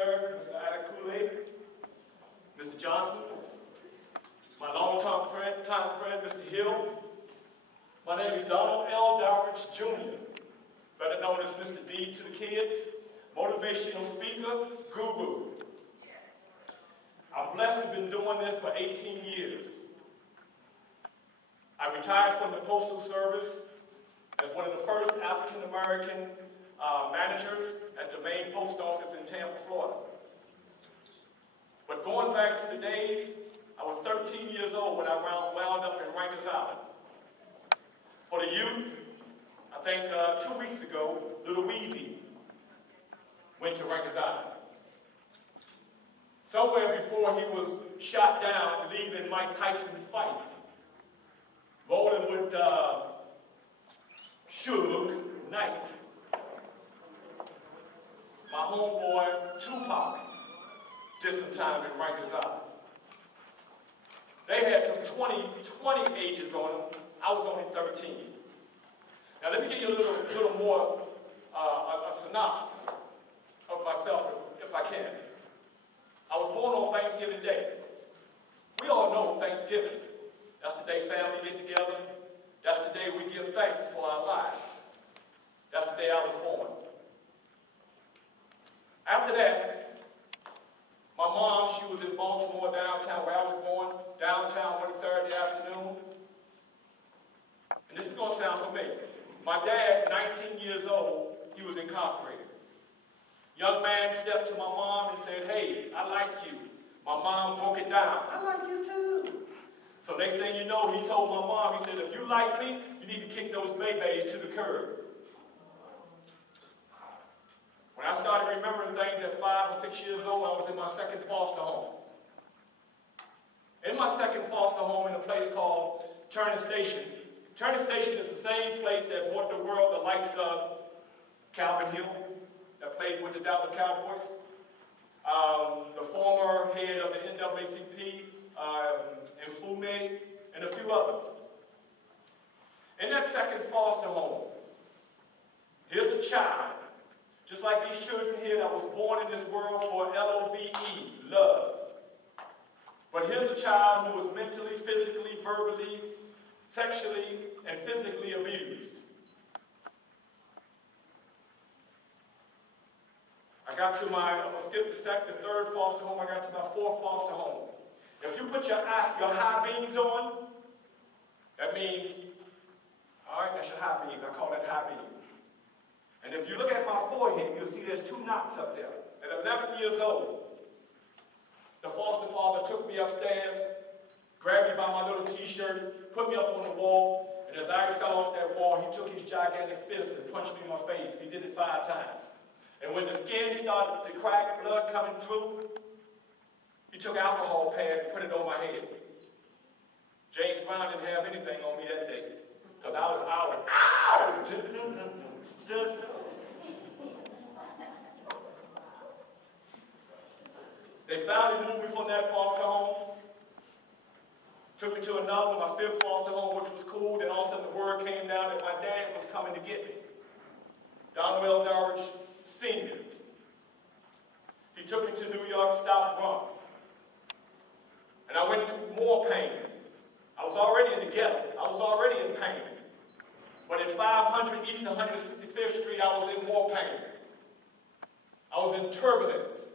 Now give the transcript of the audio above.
sir, Mr. Adekule, Mr. Johnson, my longtime friend, Mr. Hill. My name is Donald L. Dowridge, Jr., better known as Mr. D to the kids, motivational speaker, guru. I'm blessed to have been doing this for 18 years. I retired from the Postal Service as one of the first African-American managers at the main post office in Tampa, Florida. But going back to the days, I was 13 years old when I wound up in Rikers Island. For the youth, I think 2 weeks ago, Little Weezy went to Rikers Island. Somewhere before he was shot down, leaving Mike Tyson's fight, rolling with Suge Knight. My homeboy, Tupac, did some time in Rikers Island. They had some 20 ages on them. I was only 13. Now let me give you a little more, a synopsis of myself, if I can. I was born on Thanksgiving Day. We all know Thanksgiving. That's the day family get together. That's the day we give thanks for our lives. That's the day I was born. After that, my mom, she was in Baltimore, downtown, where I was born, downtown one Saturday afternoon. And this is going to sound familiar. My dad, 19 years old, he was incarcerated. Young man stepped to my mom and said, "Hey, I like you." My mom broke it down. "I like you too." So next thing you know, he told my mom, he said, "If you like me, you need to kick those babies to the curb." When I started remembering things at 5 or 6 years old, I was in my second foster home. In my second foster home in a place called Turner Station. Turner Station is the same place that brought the world the likes of Calvin Hill, that played with the Dallas Cowboys, the former head of the NAACP, Mfume, and a few others. In that second foster home, here's a child, just like these children here, that was born in this world for L-O-V-E, love. But here's a child who was mentally, physically, verbally, sexually, and physically abused. I got to my, I'm going to skip the third foster home, I got to my fourth foster home. If you put your high beams on, that means, all right, that's your high beams. I call that high beams. And if you look at my forehead, you'll see there's 2 knots up there. At 11 years old, the foster father took me upstairs, grabbed me by my little t-shirt, put me up on the wall, and as I fell off that wall, he took his gigantic fist and punched me in my face. He did it 5 times. And when the skin started to crack, blood coming through, he took an alcohol pad and put it on my head. James Brown didn't have anything on me that day, because I was out. Ow! They finally moved me from that foster home, took me to another one, my 5th foster home, which was cool. Then all of a sudden the word came down that my dad was coming to get me. Donald L. Dowridge, Sr. He took me to New York, South Bronx. And I went through more pain. I was already in the ghetto. I was already in pain. But at 500 East 165th Street, I was in more pain. I was in turbulence.